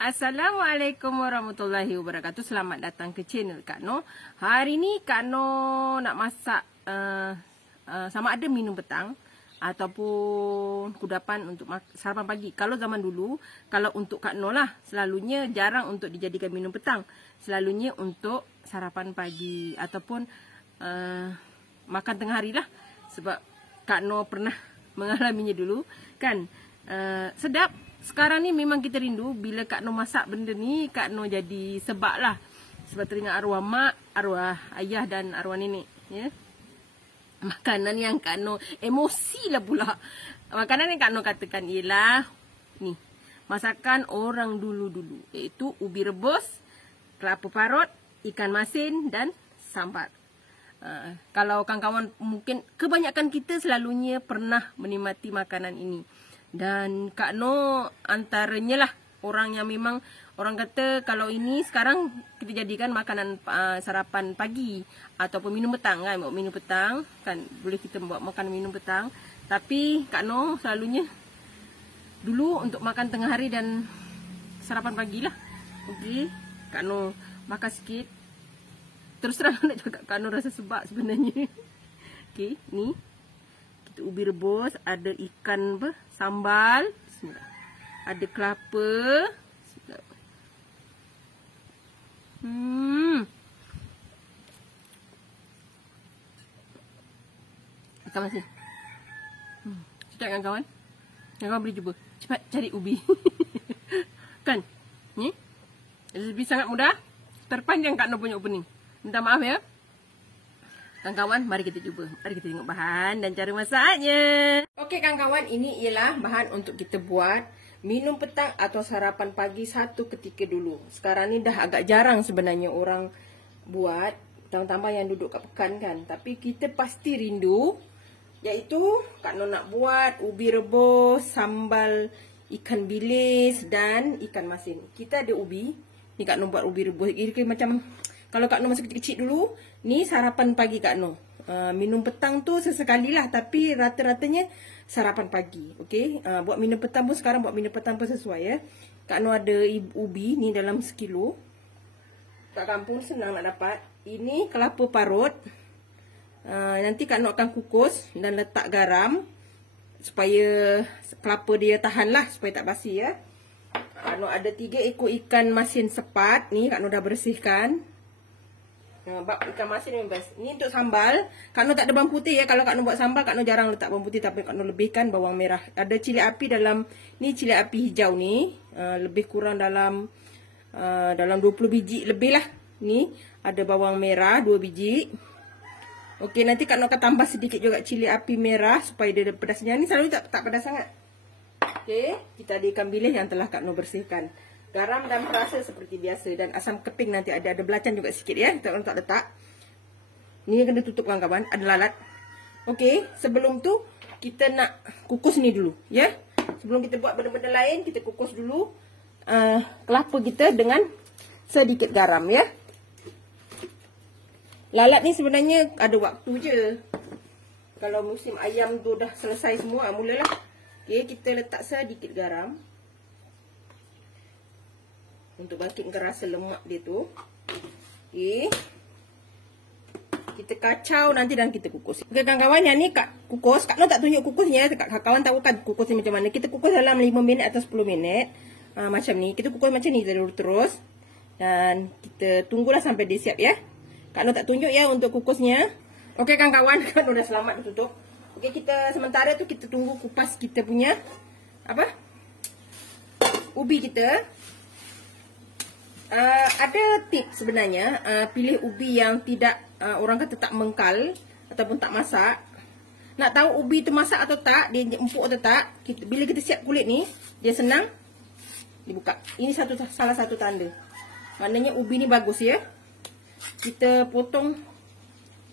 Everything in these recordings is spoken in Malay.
Assalamualaikum warahmatullahi wabarakatuh. Selamat datang ke channel Kak Noh. Hari ni Kak Noh nak masak sama ada minum petang ataupun kudapan untuk sarapan pagi. Kalau zaman dulu, kalau untuk Kak Noh lah, selalunya jarang untuk dijadikan minum petang. Selalunya untuk sarapan pagi ataupun makan tengah hari lah. Sebab Kak Noh pernah mengalaminya dulu kan. Sedap. Sekarang ni memang kita rindu bila Kak Noh masak benda ni, Kak Noh jadi sebab lah. Sebab teringat arwah mak, arwah ayah dan arwah nenek. Ya. Makanan yang Kak Noh emosi lah pula. Makanan yang Kak Noh katakan ialah ni, masakan orang dulu-dulu. Iaitu ubi rebus, kelapa parut, ikan masin dan sambal. Kalau kawan-kawan mungkin kebanyakan kita selalunya pernah menikmati makanan ini. Dan Kak Noh antaranya lah orang yang memang orang kata kalau ini sekarang kita jadikan makanan sarapan pagi ataupun minum petang kan. Buat minum petang kan, boleh kita buat makan minum petang. Tapi Kak Noh selalunya dulu untuk makan tengah hari dan sarapan pagi lah. Okey, Kak Noh makan sikit. Terus terang nak cakap Kak Noh rasa sebab sebenarnya. Okey, ni kita ubi rebus, ada ikan apa? Sambal, bismillah. Ada kelapa. Bismillah. Ikan masin. Sedap kan kawan? Kawan boleh cuba. Cepat cari ubi. Kan? Ni. Lebih sangat mudah. Terpanjang Kak Noh punya opening. Minta maaf ya. Kawan-kawan, mari kita cuba. Mari kita tengok bahan dan cara masaknya. Okey kawan-kawan, ini ialah bahan untuk kita buat minum petang atau sarapan pagi satu ketika dulu. Sekarang ni dah agak jarang sebenarnya orang buat, tambah-tambah yang duduk kat pekan kan. Tapi kita pasti rindu, iaitu Kak Noh nak buat ubi rebus, sambal ikan bilis dan ikan masin. Kita ada ubi. Ni Kak Noh buat ubi rebus. Ini macam kalau Kak Noh masa kecil-kecil dulu, ni sarapan pagi Kak Noh. Minum petang tu sesekali lah, tapi rata-ratanya sarapan pagi. Okey, buat minum petang pun sekarang buat minum petang pun sesuai ya. Kak Noh ada ubi ni dalam 1 kilo. Kat kampung senang nak dapat. Ini kelapa parut. Nanti Kak Noh akan kukus dan letak garam supaya kelapa dia tahan lah, supaya tak basi ya. Kak Noh ada 3 ekor ikan masin sepat. Ni Kak Noh dah bersihkan. Bab ikan masin ni best. Ni untuk sambal. Kak Noh tak ada bawang putih ya. Kalau Kak Noh buat sambal, Kak Noh jarang letak bawang putih, tapi Kak Noh lebihkan bawang merah. Ada cili api dalam ni, cili api hijau ni. Lebih kurang dalam 20 biji lebih lah. Ni ada bawang merah 2 biji. Okey, nanti Kak Noh akan tambah sedikit juga cili api merah supaya dia ada pedasnya. Ni selalu tak pedas sangat. Okey, kita ada ikan bilis yang telah Kak Noh bersihkan. Garam dan perasa seperti biasa. Dan asam keping nanti ada belacan juga sikit ya. Kita tak letak. Ni kena tutup kawan-kawan. Ada lalat. Okey. Sebelum tu kita nak kukus ni dulu. Ya. Sebelum kita buat benda-benda lain, kita kukus dulu kelapa kita dengan sedikit garam ya. Lalat ni sebenarnya ada waktu je. Kalau musim ayam tu dah selesai semua, mulalah. Okey. Kita letak sedikit garam. Untuk bangkitkan rasa lemak dia tu. Okey. Kita kacau nanti dan kita kukus. Okey kawan-kawan, yang ni kukus. Kak Noh tak tunjuk kukusnya. Kawan tahu kan kukusnya macam mana. Kita kukus dalam 5 minit atau 10 minit. Macam ni. Kita kukus macam ni terus. Dan kita tunggulah sampai dia siap ya. Kak Noh tak tunjuk ya untuk kukusnya. Okey kawan-kawan, Kak Noh dah selamat ditutup. Okey, kita sementara tu kita tunggu kupas kita punya ubi kita. Ada tips sebenarnya. Pilih ubi yang tidak orang kata tak mengkal ataupun tak masak. Nak tahu ubi tu masak atau tak, dia empuk atau tak, bila kita siap kulit ni, dia senang dibuka. Ini salah satu tanda. Maknanya ubi ni bagus ya. Kita potong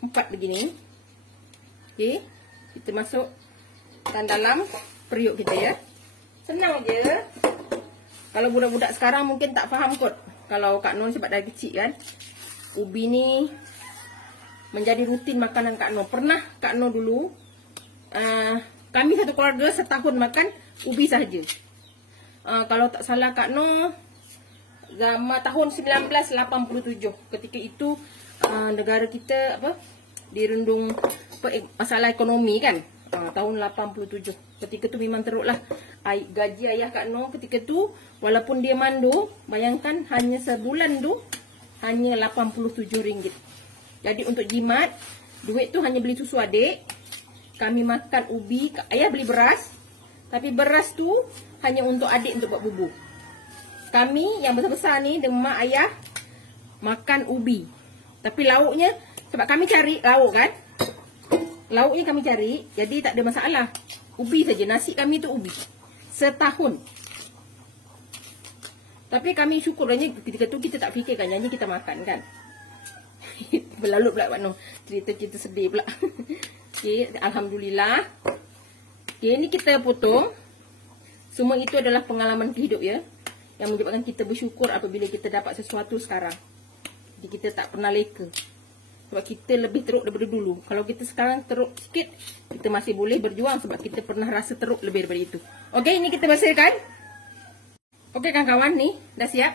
4 begini. Okey, kita masukkan dalam periuk kita ya. Senang je. Kalau budak-budak sekarang mungkin tak faham kot. Kalau Kak Noh sebab dari kecil kan, ubi ni menjadi rutin makanan Kak Noh. Pernah Kak Noh dulu, kami satu keluarga setahun makan ubi sahaja. Kalau tak salah Kak Noh zaman tahun 1987. Ketika itu negara kita dirundung masalah ekonomi kan. Tahun 87. Ketika tu memang teruklah gaji ayah Kak Noh ketika tu walaupun dia mandu, bayangkan hanya sebulan tu hanya RM87. Jadi untuk jimat, duit tu hanya beli susu adik. Kami makan ubi, ayah beli beras. Tapi beras tu hanya untuk adik untuk buat bubur. Kami yang besar-besar ni dengan mak ayah makan ubi. Tapi lauknya, sebab kami cari lauk kan. Lauknya kami cari, jadi tak ada masalah. Ubi saja, nasi kami tu ubi. Setahun. Tapi kami syukurnya ketika tu kita tak fikirkan, janji kita makan kan. Berlalu pula Pak Noh. Cerita-cerita sedih pula. Okey, alhamdulillah. Okey, ni kita potong. Semua itu adalah pengalaman hidup ya. Yang menyebabkan kita bersyukur apabila kita dapat sesuatu sekarang. Jadi kita tak pernah leka. Sebab kita lebih teruk daripada dulu. Kalau kita sekarang teruk sikit, kita masih boleh berjuang sebab kita pernah rasa teruk lebih daripada itu. Okey, ini kita bersihkan. Okey kawan-kawan, ni dah siap.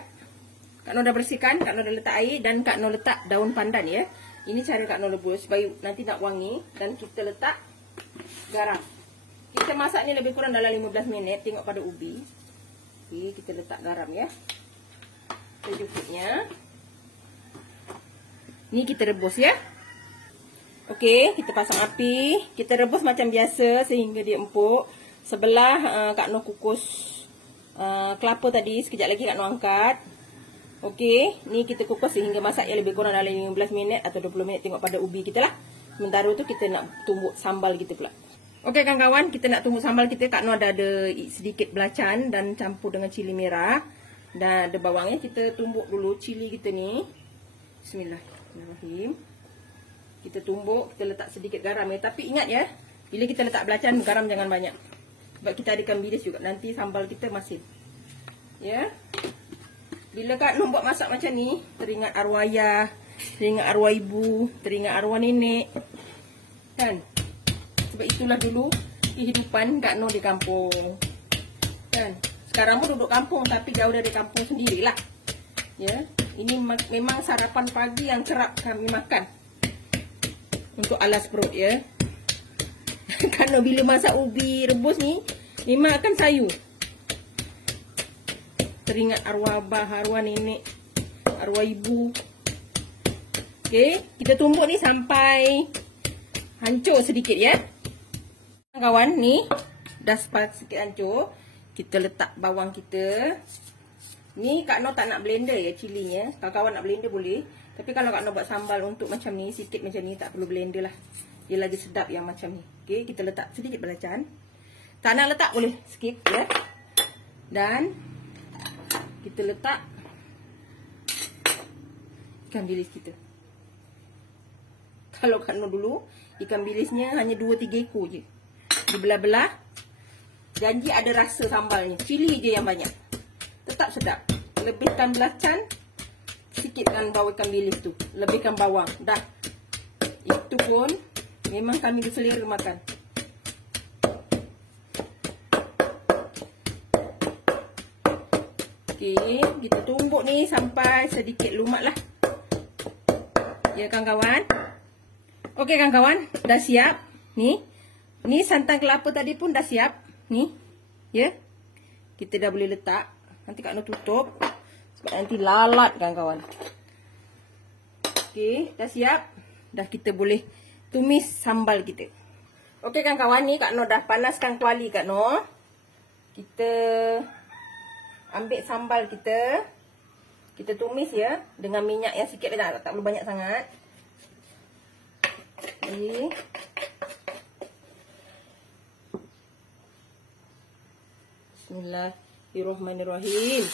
Kak Noh dah bersihkan, Kak Noh dah letak air dan Kak Noh letak daun pandan ya. Ini cara Kak Noh rebus supaya nanti nak wangi. Dan kita letak garam. Kita masak ni lebih kurang dalam 15 minit. Tengok pada ubi. Okey, kita letak garam ya. Secukupnya. Ni kita rebus ya. Okey, kita pasang api. Kita rebus macam biasa sehingga dia empuk. Sebelah Kak Noh kukus kelapa tadi. Sekejap lagi Kak Noh angkat. Okey, ni kita kukus sehingga masak yang lebih kurang dalam 15 minit atau 20 minit. Tengok pada ubi kita lah. Sementara tu kita nak tumbuk sambal kita pula. Okey kawan-kawan, kita nak tumbuk sambal kita. Kak Noh ada sedikit belacan dan campur dengan cili merah. Dan ada bawangnya. Kita tumbuk dulu cili kita ni. Bismillahirrahmanirrahim. Kita tumbuk, kita letak sedikit garam ya. Tapi ingat ya, bila kita letak belacan, garam jangan banyak. Sebab kita ada ikan bilis juga. Nanti sambal kita masin. Ya. Bila Kak Noh buat masak macam ni, teringat arwah ayah, teringat arwah ibu, teringat arwah nenek. Kan? Sebab itulah dulu kehidupan Kak Noh di kampung. Kan? Sekarang pun duduk kampung tapi jauh dari kampung sendirilah. Ya. Ini memang sarapan pagi yang kerap kami makan. Untuk alas perut ya. Kak Noh bila masak ubi rebus ni, memang akan sayur. Teringat arwah abah, arwah nenek, arwah ibu. Okey, kita tumbuk ni sampai hancur sedikit ya. Kawan, ni dah sedikit hancur. Kita letak bawang kita. Ni Kak Noh tak nak blender ya cilinya. Kawan-kawan nak blender boleh. Tapi kalau Kak Noh buat sambal untuk macam ni, sikit macam ni, tak perlu blender lah. Dia lagi sedap yang macam ni. Okey, kita letak sedikit belacan. Tak nak letak boleh skip ya. Dan kita letak ikan bilis kita. Kalau Kak Noh dulu, ikan bilisnya hanya 2-3 ekor je. Dibelah-belah. Janji ada rasa sambalnya. Cili je yang banyak. Tetap sedap. Lebihkan belacan, sikitkan bawang ikan bilis tu. Lebihkan bawang. Dah. Itu pun memang kami berselera makan. Okey, kita tumbuk ni sampai sedikit lumat lah. Ya kawan-kawan. Okey kawan-kawan, dah siap. Ni santan kelapa tadi pun dah siap. Ni, ya. Kita dah boleh letak. Nanti Kak Noh tutup. Sebab nanti lalat kawan-kawan. Okey, dah siap. Dah kita boleh tumis sambal kita. Okey kawan-kawan, ni Kak Noh dah panaskan kuali Kak Noh. Kita ambil sambal kita. Kita tumis ya. Dengan minyak yang sikit dah. Tak perlu banyak sangat. Okey. Bismillahirrahmanirrahim.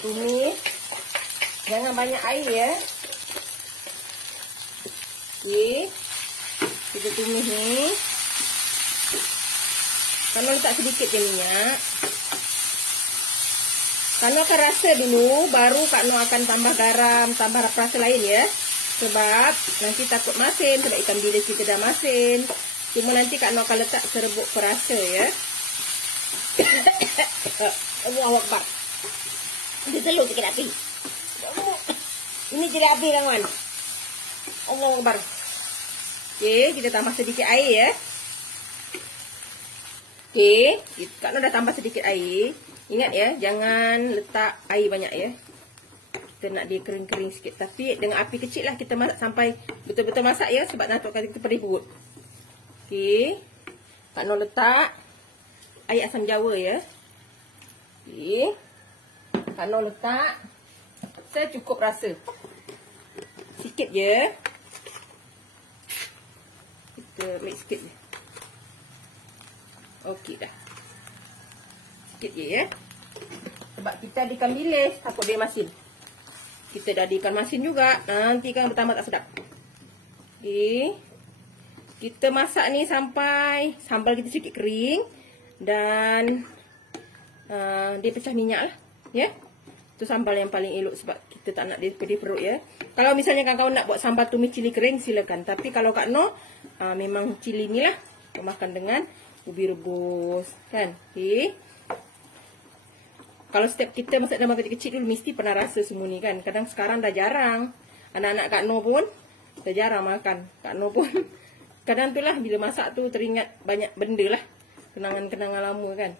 Tumis. Jangan banyak air ya. Okey. Kita tumis ni. Kalau letak sedikit je minyak. Kak Noh akan rasa dulu, baru Kak Noh akan tambah garam, tambah rasa lain ya. Sebab nanti takut masin, sebab ikan bilis kita dah masin. Cuma nanti Kak Noh akan letak serbuk perasa ya. Allahu Akbar. Dia telur sikit api. Ini jadi api kawan. Allahu Akbar. Okey, kita tambah sedikit air ya. Okey, Kak Noh dah tambah sedikit air. Ingat ya, jangan letak air banyak ya. Kita nak dia kering-kering sikit. Tapi dengan api kecil lah kita masak sampai betul-betul masak ya. Sebab nak kali kita pedih perut. Okey. Kak Noh letak air asam jawa ya. Okey. Kak Noh letak secukup rasa. Sikit je. Kita mix sikit je. Okey dah. Sikit je ya. Sebab kita ada ikan bilis, takut dia masin. Kita dah ada ikan masin juga. Nanti kan bertambah tak sedap. Okey. Kita masak ni sampai sambal kita sikit kering. Dan dia pecah minyak lah. Ya. Itu sambal yang paling elok sebab kita tak nak dia pedih perut ya. Kalau misalnya kawan-kawan nak buat sambal tumis cili kering silakan. Tapi kalau Kak Noh memang cili ni lah. Makan dengan ubi rebus. Kan. Okey. Kalau setiap kita masak dalam kecil-kecil dulu mesti pernah rasa semua ni kan. Kadang sekarang dah jarang. Anak-anak Kak Noh pun dah jarang makan. Kak Noh pun kadang tu lah bila masak tu teringat banyak benda lah. Kenangan-kenangan lama kan.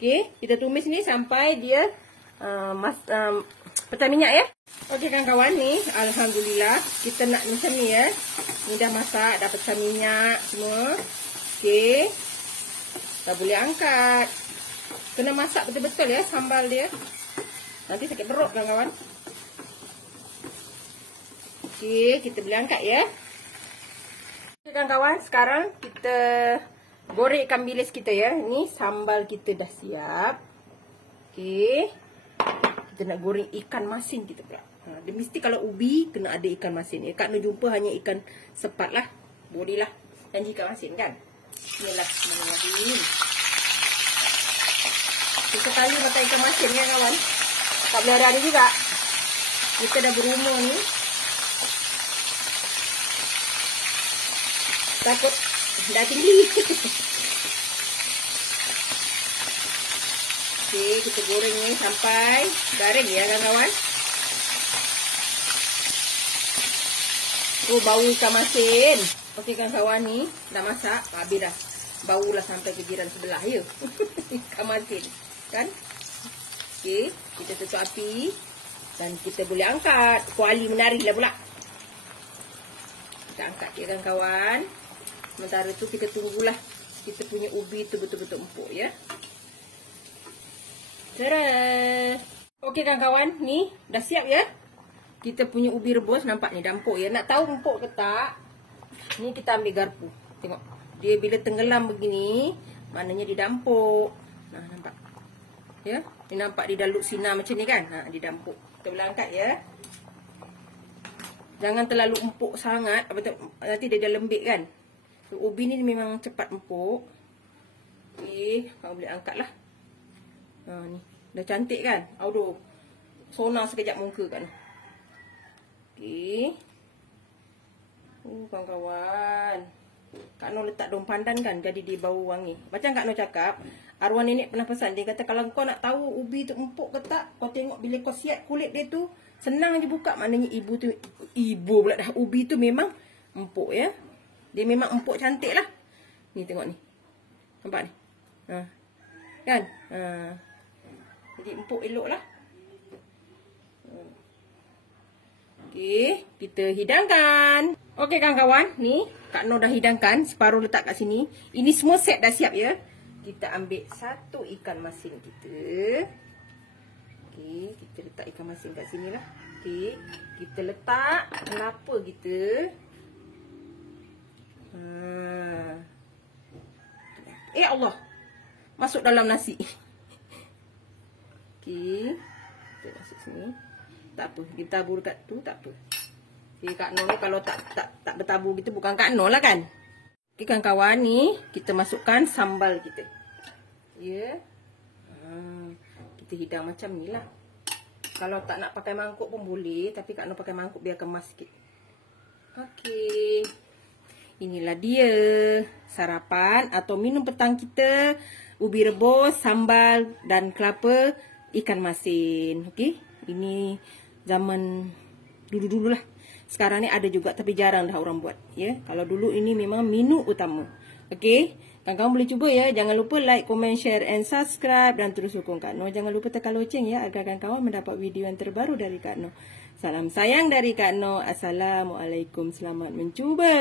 Okey, kita tumis ni sampai dia pecah minyak ya. Okey kawan-kawan ni, alhamdulillah kita nak macam ni ya. Ni dah masak, dah pecah minyak semua. Okey. Dah boleh angkat. Kena masak betul-betul ya sambal dia. Nanti sakit perut kawan-kawan. Okey, kita boleh angkat ya. Okey kawan-kawan, sekarang kita goreng ikan bilis kita ya. Ni sambal kita dah siap. Okey. Kita nak goreng ikan masin kita pula. Dia mesti kalau ubi kena ada ikan masin ya. Kak Noh jumpa hanya ikan sepat lah. Boleh lah. Dan ikan masin kan. Inilah bismillahirrahmanirrahim. Kita kali makan ikan masin ya kawan. Tak boleh ada juga. Kita dah berumur ni. Takut dah tinggi. Okey, kita goreng ni sampai garing ya kawan-kawan. Oh, bau ikan masin. Okey kawan-kawan ni dah masak, habis dah. Bau lah sampai ke jiran sebelah ya. Ikan masin. Kan? Okey, kita tutup api dan kita boleh angkat. Kuali menari lah pula. Kita angkat ya kawan-kawan. Sementara tu kita tunggulah kita punya ubi tu betul-betul empuk ya. Tara. Okey kawan-kawan, ni dah siap ya. Kita punya ubi rebus nampak ni dah empuk ya. Nak tahu empuk ke tak? Ni kita ambil garpu. Tengok. Dia bila tenggelam begini, maknanya dia dah empuk. Nah, nampak. Ya, ni nampak dia dah look sinar macam ni kan? Ha, dia dah empuk. Kita boleh angkat ya. Jangan terlalu empuk sangat, nanti dia dah lembik kan. So, ubi ni memang cepat empuk. Okey, kau boleh angkat lah. Ni, dah cantik kan? Aduh, sonang sekejap muka kan. Okey. Kawan-kawan. Kak Noh letak daun pandan kan, jadi dia bau wangi. Macam Kak Noh cakap, arwah nenek pernah pesan, dia kata kalau kau nak tahu ubi tu empuk ke tak, kau tengok bila kau siap kulit dia tu, senang je buka. Maknanya ibu pula dah, ubi tu memang empuk ya. Dia memang empuk cantik lah. Ni tengok ni. Nampak ni? Kan? Jadi empuk elok lah. Okey, kita hidangkan. Okey kawan-kawan, ni Kak Noh dah hidangkan, separuh letak kat sini. Ini semua set dah siap ya. Kita ambil satu ikan masin kita. Okey, kita letak ikan masin kat sini lah. Okey, kita letak kelapa kita. Allah, masuk dalam nasi. Okey, kita masuk sini. Tak apa, kita tabur kat tu tak apa. Okey, Kak Noh ni kalau tak bertabur gitu bukan Kak Noh lah kan. Okey kawan-kawan, ni kita masukkan sambal kita. Ya. Kita hidang macam ni lah. Kalau tak nak pakai mangkuk pun boleh, tapi Kak Noh pakai mangkuk biar kemas sikit. Okey. Inilah dia sarapan atau minum petang kita. Ubi rebus, sambal dan kelapa ikan masin. Okey, ini zaman dulu-dulu lah. Sekarang ni ada juga tapi jarang dah orang buat, ya. Kalau dulu ini memang menu utama. Okey, kawan-kawan boleh cuba ya. Jangan lupa like, comment, share and subscribe dan terus dukung Kak Noh. Jangan lupa tekan loceng ya agar kawan-kawan mendapat video yang terbaru dari Kak Noh. Salam sayang dari Kak Noh. Assalamualaikum. Selamat mencuba.